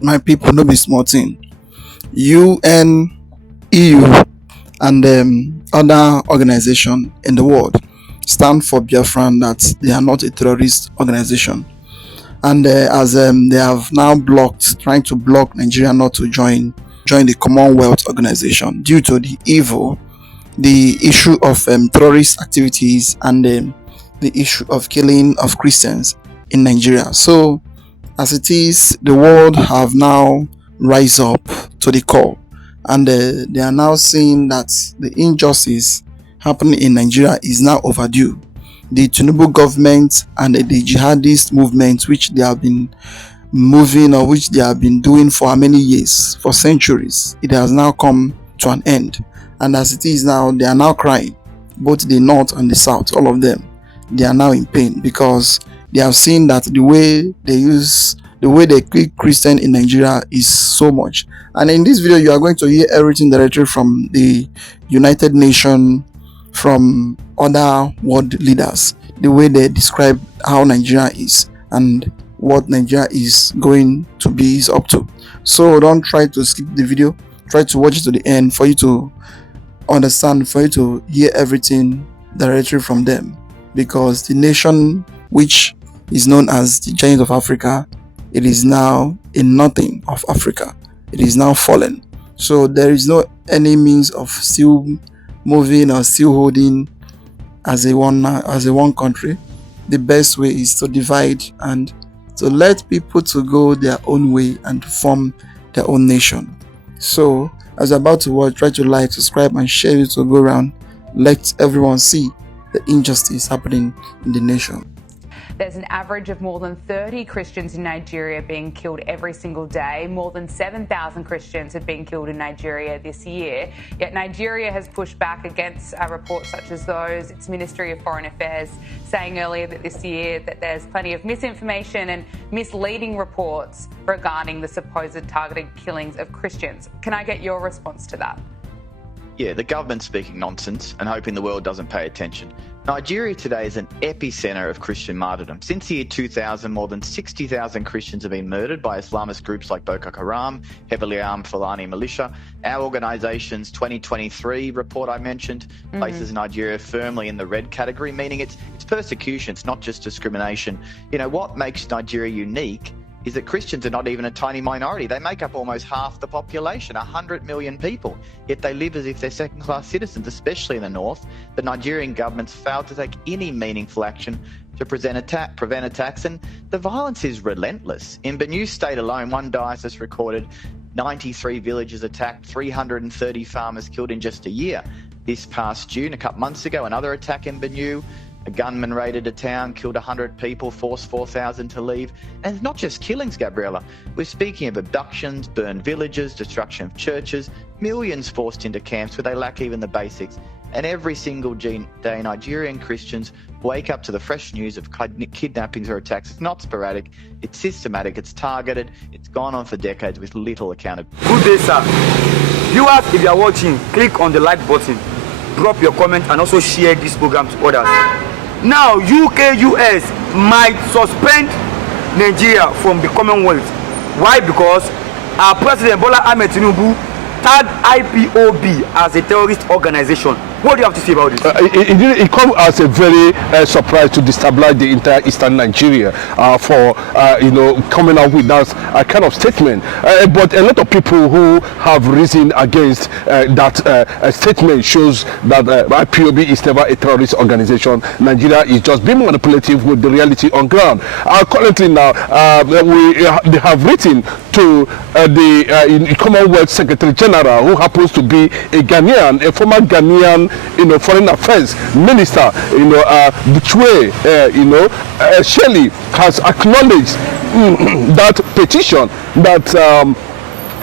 My people, no be small thing. UN, EU, and other organizations in the world stand for Biafra, that they are not a terrorist organization. And as they have now trying to block Nigeria not to join the Commonwealth organization due to the issue of terrorist activities, and the issue of killing of Christians in Nigeria. So as it is, the world have now rise up to the call, and they are now saying that the injustice happening in Nigeria is now overdue. The Tinubu government and the jihadist movement, which they have been moving, or which they have been doing for how many years, for centuries, it has now come to an end. And as it is now, they are now crying. Both the north and the south, all of them, they are now in pain, because they have seen that the way they kill Christian in Nigeria is so much. And in this video, you are going to hear everything directly from the United Nations, from other world leaders, the way they describe how Nigeria is and what Nigeria is going to be is up to. So don't try to skip the video. Try to watch it to the end for you to understand, for you to hear everything directly from them, because the nation which is known as the giant of Africa, it is now a nothing of Africa. It is now fallen. So there is no any means of still moving or still holding as a one country. The best way is to divide and to let people to go their own way and to form their own nation. So as you're about to watch, try to like, subscribe, and share it to go around. Let everyone see the injustice happening in the nation. There's an average of more than 30 Christians in Nigeria being killed every single day. More than 7,000 Christians have been killed in Nigeria this year. Yet Nigeria has pushed back against reports such as those. Its Ministry of Foreign Affairs saying earlier that this year that there's plenty of misinformation and misleading reports regarding the supposed targeted killings of Christians. Can I get your response to that? Yeah, the government's speaking nonsense and hoping the world doesn't pay attention. Nigeria today is an epicenter of Christian martyrdom. Since the year 2000, more than 60,000 Christians have been murdered by Islamist groups like Boko Haram, heavily armed Fulani militia. Our organisation's 2023 report I mentioned places Nigeria firmly in the red category, meaning it's persecution, it's not just discrimination. You know, what makes Nigeria unique is that Christians are not even a tiny minority. They make up almost half the population, 100 million people, yet they live as if they're second-class citizens, especially in the north. The Nigerian government's failed to take any meaningful action to prevent attacks, and the violence is relentless. In Benue State alone, one diocese recorded 93 villages attacked, 330 farmers killed in just a year. This past June, a couple months ago, another attack in Benue. A gunman raided a town, killed 100 people, forced 4,000 to leave. And it's not just killings, Gabriella. We're speaking of abductions, burned villages, destruction of churches, millions forced into camps where they lack even the basics. And every single day, Nigerian Christians wake up to the fresh news of kidnappings or attacks. It's not sporadic, it's systematic, it's targeted, it's gone on for decades with little accountability. Good day, sir. Viewers, if you are watching, click on the like button, drop your comment, and also share this program to others. Now, UK, US might suspend Nigeria from the Commonwealth. Why? Because our President Bola Ahmed Tinubu tagged IPOB as a terrorist organization. What do you have to say about this? It comes as a very surprise to destabilize the entire eastern Nigeria for coming out with that kind of statement. But a lot of people who have risen against that statement shows that IPOB is never a terrorist organization. Nigeria is just being manipulative with the reality on ground. Currently now, they have written to the Commonwealth Secretary General, who happens to be a Ghanaian, a former Ghanaian foreign affairs minister, Buchwe, Shelley has acknowledged that petition that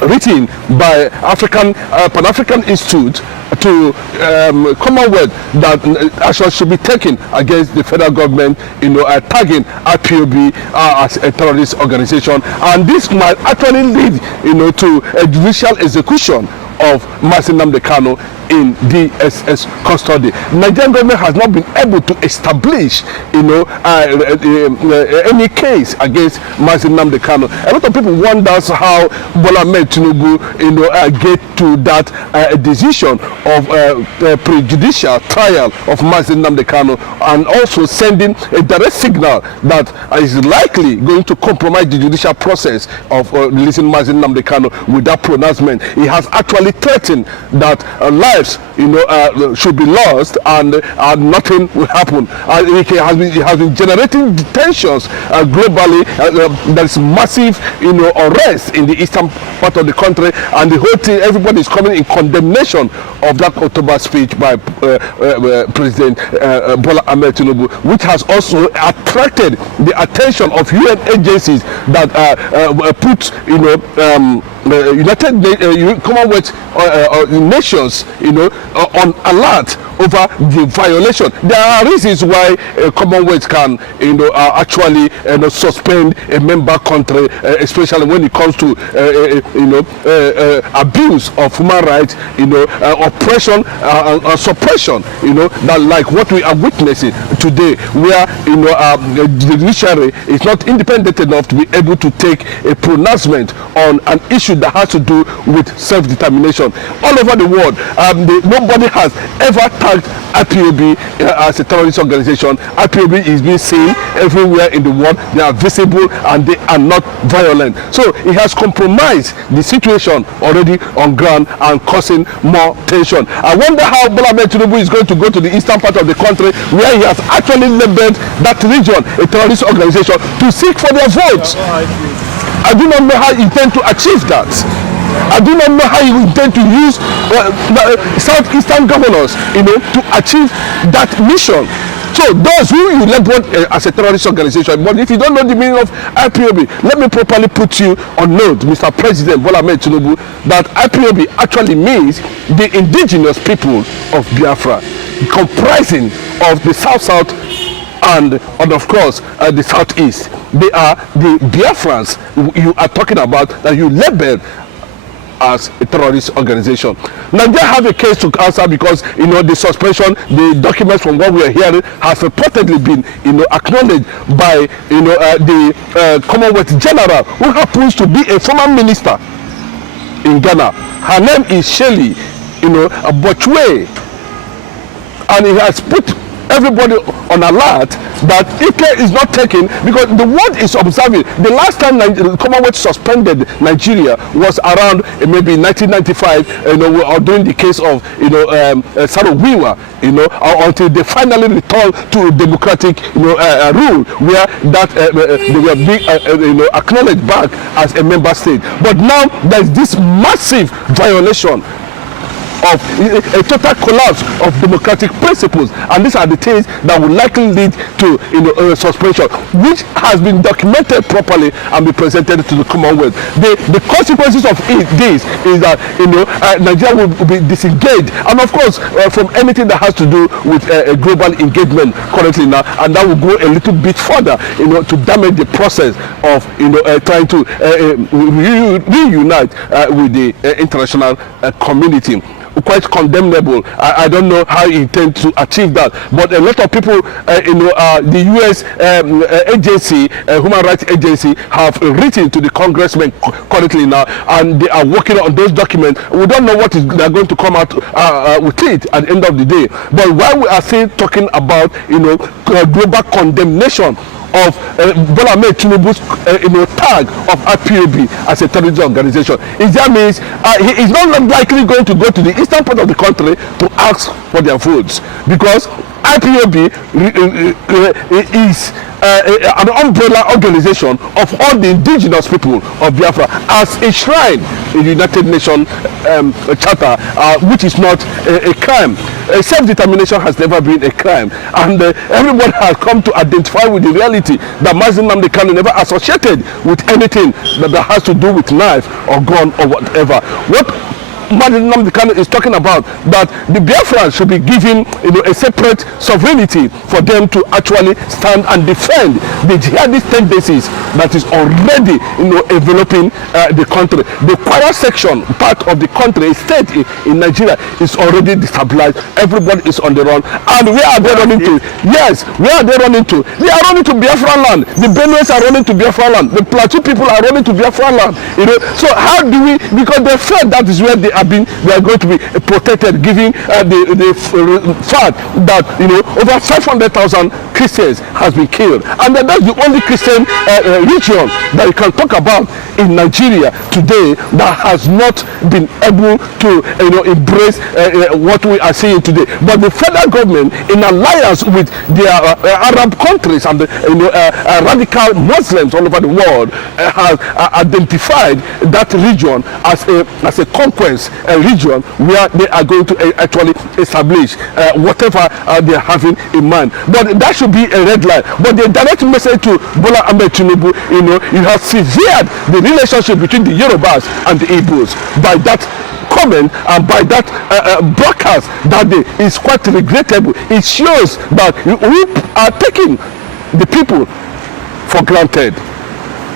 written by Pan-African Institute to Commonwealth, that action should be taken against the federal government, tagging IPOB as a terrorist organization, and this might actually lead, to a judicial execution of Mazi Nnamdi Kanu in DSS custody. Nigerian government has not been able to establish, any case against Mazi Nnamdi Kanu. A lot of people wonder how Bola Ahmed Tinubu, get to that decision of prejudicial trial of Mazi Nnamdi Kanu, and also sending a direct signal that is likely going to compromise the judicial process of releasing Mazi Nnamdi Kanu with that pronouncement. He has actually threatened that lives, should be lost and nothing will happen. He has been generating tensions globally. There is massive, unrest in the eastern part of the country, and the whole thing, everybody is coming in condemnation of that October speech by President Bola Ahmed Tinubu, which has also attracted the attention of UN agencies that put, Commonwealth nations, on alert over the violation. There are reasons why Commonwealth can, actually, suspend a member country, especially when it comes to, abuse of human rights, oppression, suppression, that like what we are witnessing today, where, the judiciary is not independent enough to be able to take a pronouncement on an issue that has to do with self-determination. All over the world, nobody has ever tagged IPOB as a terrorist organization. IPOB is being seen everywhere in the world. They are visible and they are not violent. So it has compromised the situation already on ground and causing more tension. I wonder how Bola Ahmed Tinubu is going to go to the eastern part of the country, where he has actually labeled that region a terrorist organization, to seek for their votes. I do not know how he intends to achieve that. I do not know how you intend to use southeastern governors, to achieve that mission. So those who you label as a terrorist organization, but if you don't know the meaning of IPOB, let me properly put you on note, Mr. President Bola Ahmed Tinubu, that IPOB actually means the indigenous people of Biafra, comprising of the South and of course the Southeast. They are the Biafrans you are talking about, that you labeled as a terrorist organization. Nigeria have a case to answer, because the suspension, the documents from what we are hearing has reportedly been acknowledged by the Commonwealth General, who happens to be a former minister in Ghana. Her name is Shelley Bochwe, and he has put everybody on alert that if care is not taken, because the world is observing. The last time the Commonwealth suspended Nigeria was around maybe 1995, or during the case of Sarowiwa, until they finally returned to democratic rule, where that they were being acknowledged back as a member state. But now there's this massive violation of a total collapse of democratic principles, and these are the things that will likely lead to suspension, which has been documented properly and be presented to the Commonwealth. The consequences of this is that Nigeria will be disengaged, and of course from anything that has to do with global engagement currently now, and that will go a little bit further to damage the process of trying to reunite with the international community. Quite condemnable. I don't know how he intends to achieve that, but a lot of people, the U.S. agency, human rights agency, have written to the congressmen currently now, and they are working on those documents. We don't know what they're going to come out with it at the end of the day. But while we are still talking about global condemnation of Bola Ahmed Tinubu's tag of IPOB as a terrorist organization, that means he is not likely going to go to the eastern part of the country to ask for their votes, because IPOB is an umbrella organization of all the indigenous people of Biafra, as enshrined in the United Nations Charter, which is not a crime. Self-determination has never been a crime, and everyone has come to identify with the reality that Mazi Nnamdi Kanu never associated with anything that has to do with knife or gun or whatever. What Nnamdi Kanu is talking about, that the Biafrans should be given, a separate sovereignty for them to actually stand and defend the jihadist tendencies that is already, enveloping the country. The Kwara section part of the country, a state in Nigeria, is already destabilized. Everybody is on the run, and where are they running to? Yes, where are they running to? They are running to Biafra land. The Benues are running to Biafra land. The Plateau people are running to Biafra land. So how do we? Because they felt that is where they are going to be protected, giving the fact that over 500,000 Christians has been killed, and that's the only Christian region that you can talk about in Nigeria today that has not been able to embrace what we are seeing today. But the federal government, in alliance with their Arab countries and radical Muslims all over the world, has identified that region as a conquest region where they are going to actually establish whatever they are having in mind. But that should be a red line. But the direct message to Bola Ahmed Tinubu, you have severed the relationship between the Yorubas and the Igbos by that comment and by that broadcast that day is quite regrettable. It shows that we are taking the people for granted,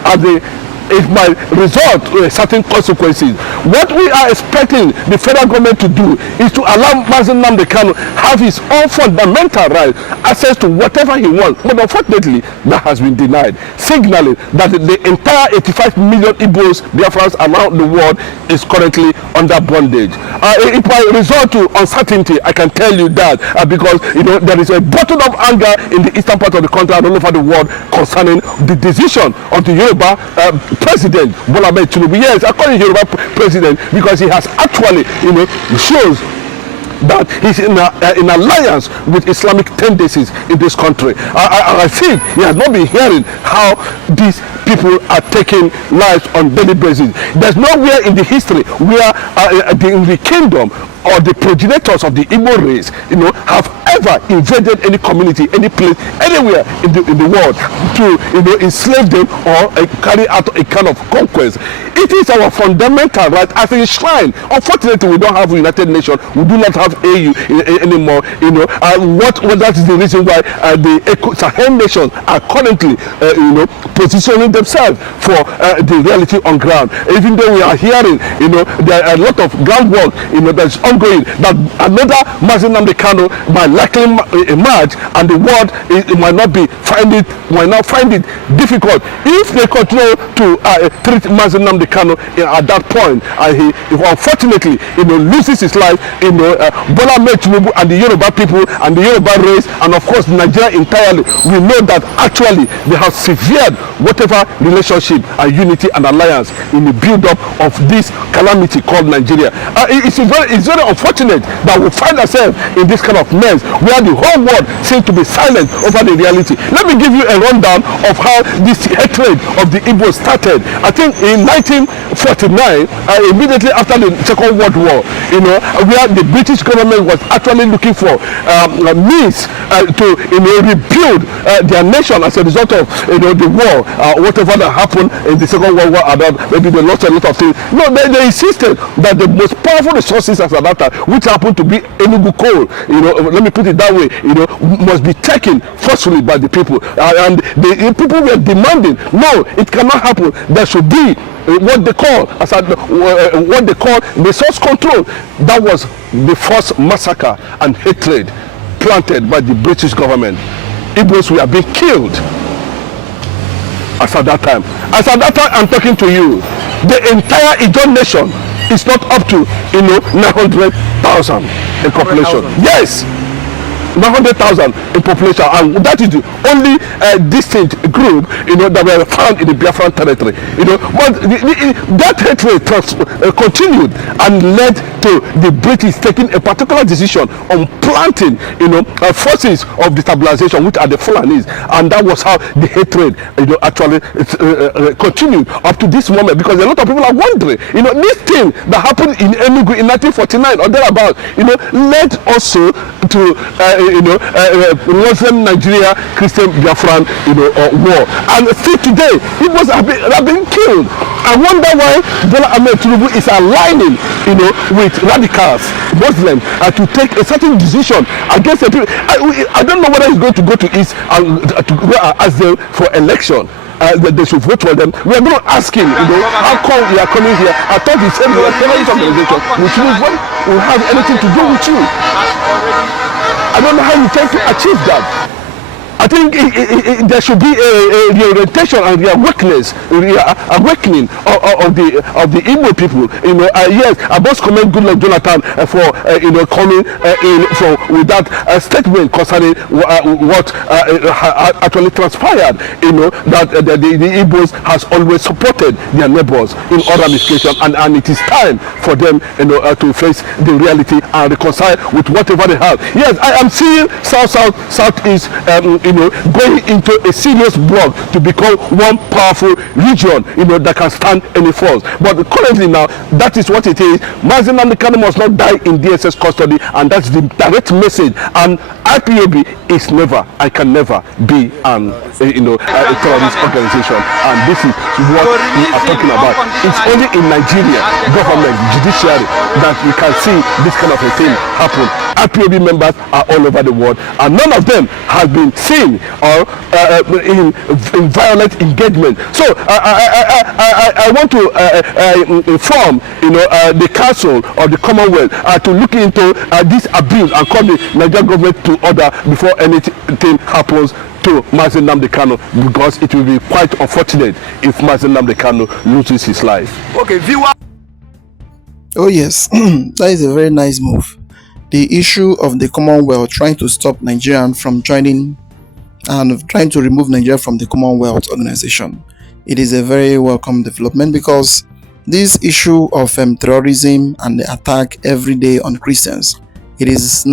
and it might result in certain consequences. What we are expecting the federal government to do is to allow Nnamdi Kanu have his own fundamental right, access to whatever he wants. But unfortunately, that has been denied, signaling that the entire 85 million Igbos, Biafrans around the world is currently under bondage. It might result to uncertainty, I can tell you that, because there is a bottled up anger in the eastern part of the country and all over the world concerning the decision of the Yoruba President Bola Ahmed Tinubu. Yes, I call him Yoruba President because he has actually, shows that he's in alliance with Islamic tendencies in this country. I think he has not been hearing how these people are taking lives on daily basis. There's nowhere in the history where in the kingdom or the progenitors of the Igbo race, have ever invaded any community, any place, anywhere in the world to, enslave them or carry out a kind of conquest. It is our fundamental right as a shrine. Unfortunately, we don't have United Nations. We do not have AU anymore. That is the reason why the Sahel nations are currently, positioning themselves for the reality on ground. Even though we are hearing, there are a lot of groundwork, that's ongoing, that another Nnamdi Kanu might likely emerge, and the world might not find it difficult if they continue to treat Nnamdi Kanu at that point. He unfortunately, loses his life. Bola Ahmed Tinubu and the Yoruba people and the Yoruba race, and of course Nigeria entirely, we know that actually they have severed whatever relationship and unity and alliance in the build-up of this calamity called Nigeria. It's very unfortunate that we find ourselves in this kind of mess where the whole world seems to be silent over the reality. Let me give you a rundown of how this hatred of the Igbo started. I think in 1949, immediately after the Second World War, where the British government was actually looking for means to rebuild their nation as a result of the war, whatever that happened in the Second World War, maybe they lost a lot of things. No, they insisted that the most powerful resources at that time, which happened to be Enugu coal, let me put it that way, must be taken forcefully by the people, and the people were demanding, no, it cannot happen. There should be what they call resource control. That was the first massacre and hatred planted by the British government. Igbos were being killed. As at that time, I'm talking to you, the entire Ijaw nation is not up to 900,000 in population. Yes, 900,000 in population, and that is the only distinct group that were found in the Biafran territory. But that hatred continued and led to the British taking a particular decision on planting forces of destabilization, which are the Fulanis, and that was how the hatred actually continued up to this moment, because a lot of people are wondering, this thing that happened in Enugu in 1949 or thereabout, led also to Muslim Nigeria Christian Biafran war, and still today it was have been killed. I wonder why Bola Ahmed Tinubu is aligning with radicals, Muslims, to take a certain decision against the people. I don't know whether he's going to go to East to go and ask them for election. They should vote for them. We are going to ask him, how come you are coming here? I thought he said you were a terrorist organization, which means what will have anything to do with you? I don't know how you tend to achieve that. I think there should be a reorientation and awakening of the Igbo people. Yes, I must commend Goodluck Jonathan for coming in with that statement concerning what actually transpired. That the Igbos has always supported their neighbors in all ramifications, and it is time for them to face the reality and reconcile with whatever they have. Yes, I am seeing Southeast. Going into a serious block to become one powerful region, that can stand any force. But currently now, that is what it is. Mazi Nnamdi Kanu must not die in DSS custody, and that's the direct message. And IPOB is never, I can never be a terrorist organization. And this is what we are talking about. It's only in Nigeria, government, judiciary, that we can see this kind of a thing happen. IPOB members are all over the world, and none of them has been seen or in violent engagement. So I want to inform the council or the Commonwealth to look into this abuse and call the Nigerian government to order before anything happens to Mazi Nnamdi Kanu, because it will be quite unfortunate if Mazi Nnamdi Kanu loses his life. Okay, viewer. Oh yes, that is a very nice move. The issue of the Commonwealth trying to stop Nigerian from joining and trying to remove Nigeria from the Commonwealth organization. It is a very welcome development, because this issue of terrorism and the attack every day on Christians, it has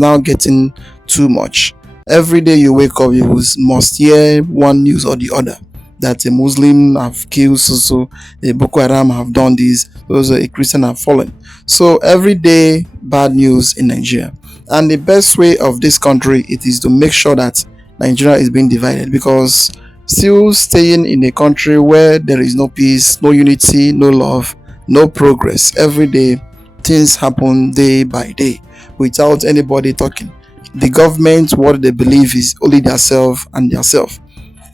now getting too much. Every day you wake up, you must hear one news or the other that a Muslim have killed, so a Boko Haram have done this, a Christian have fallen. So every day bad news in Nigeria. And the best way of this country, it is to make sure that Nigeria is being divided, because still staying in a country where there is no peace, no unity, no love, no progress. Every day things happen day by day without anybody talking. The government, what they believe is only themselves and themselves,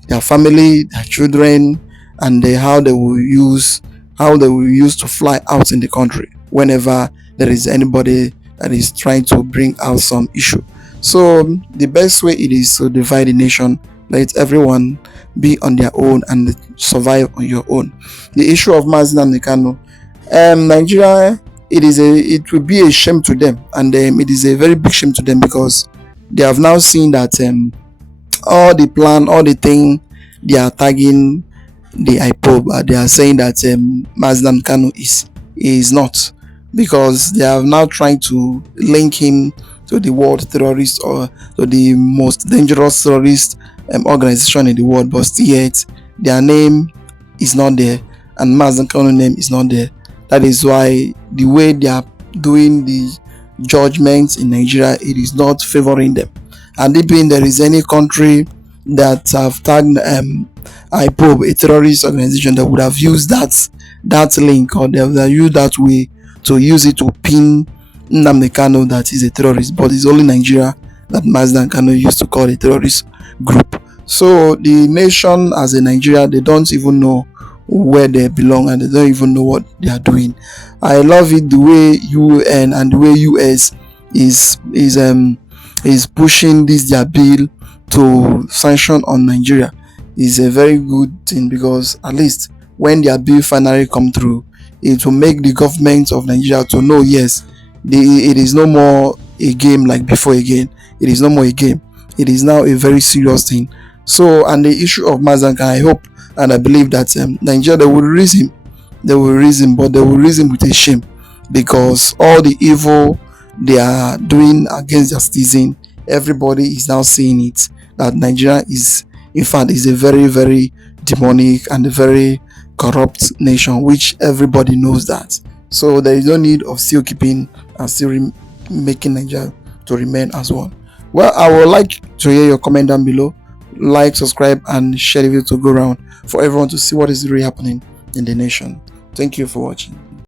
their family, their children, and how they will use to fly out in the country whenever there is anybody that is trying to bring out some issue. So the best way it is to divide the nation, let everyone be on their own and survive on your own. The issue of Mazi Nnamdi Kanu, Nigeria, it will be a shame to them, and it is a very big shame to them, because they have now seen that all the plan, all the thing, they are tagging the IPOB. They are saying that Mazi Nnamdi Kanu is not, because they are now trying to link him to the world terrorist, or to the most dangerous terrorist organization in the world, but still yet their name is not there, and Mazi Nnamdi Kanu's name is not there. That is why the way they are doing the judgments in Nigeria, it is not favoring them. And if there is any country that have tagged IPOB, a terrorist organization, that would have used that link, or they would have used that way to use it to pin Nnamdi Kanu that is a terrorist. But it's only Nigeria that Mazi Nnamdi Kanu used to call a terrorist group. So the nation as a Nigeria, they don't even know where they belong, and they don't even know what they are doing. I love it the way UN and the way US is pushing this their bill to sanction on Nigeria. Is a very good thing, because at least when their bill finally come through, it will make the government of Nigeria to know, yes, it is no more a game like before again. It is no more a game. It is now a very serious thing. So, and the issue of Mazi Nnamdi Kanu, I hope and I believe that Nigeria, they will reason, but they will reason with a shame, because all the evil they are doing against their citizens, everybody is now seeing it, that Nigeria is, in fact, is a very, very demonic and a very corrupt nation, which everybody knows that. So there is no need of still keeping and still making Nigeria to remain as one. Well, I would like to hear your comment down below. Like, subscribe, and share the video to go around for everyone to see what is really happening in the nation. Thank you for watching.